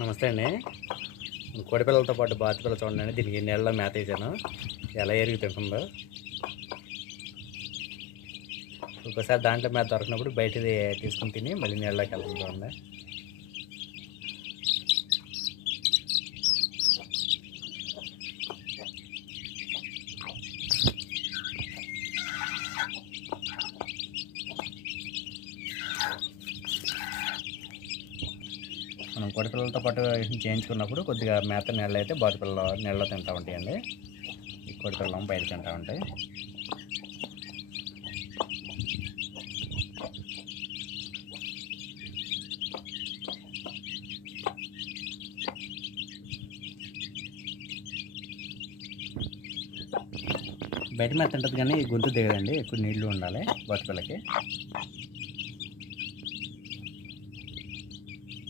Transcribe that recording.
నమస్తే అండి. కోడి పిల్లలతో పాటు బాతు పిల్ల చూడండి. దీనికి నీళ్ళలో మేత వేసాను. ఎలా ఎరిగి తింటుందో. ఒక్కోసారి దాంట్లో మేత దొరికినప్పుడు బయటది తీసుకుని తిని మళ్ళీ నీళ్ళలోకి వెళ్తుంది చూడండి. మనం కోడి పిల్లలతో పాటు చేయించుకున్నప్పుడు కొద్దిగా మేత నీళ్ళు అయితే బాతు పిల్లలు నీళ్ళలో తింటూ ఉంటాయండి. ఈ కోడి పిల్లలు బయట తింటూ ఉంటాయి. బయట మేత తింటుంది కానీ గొంతు దిగదండి. ఎక్కువ నీళ్లు ఉండాలి బాతు పిల్లకి.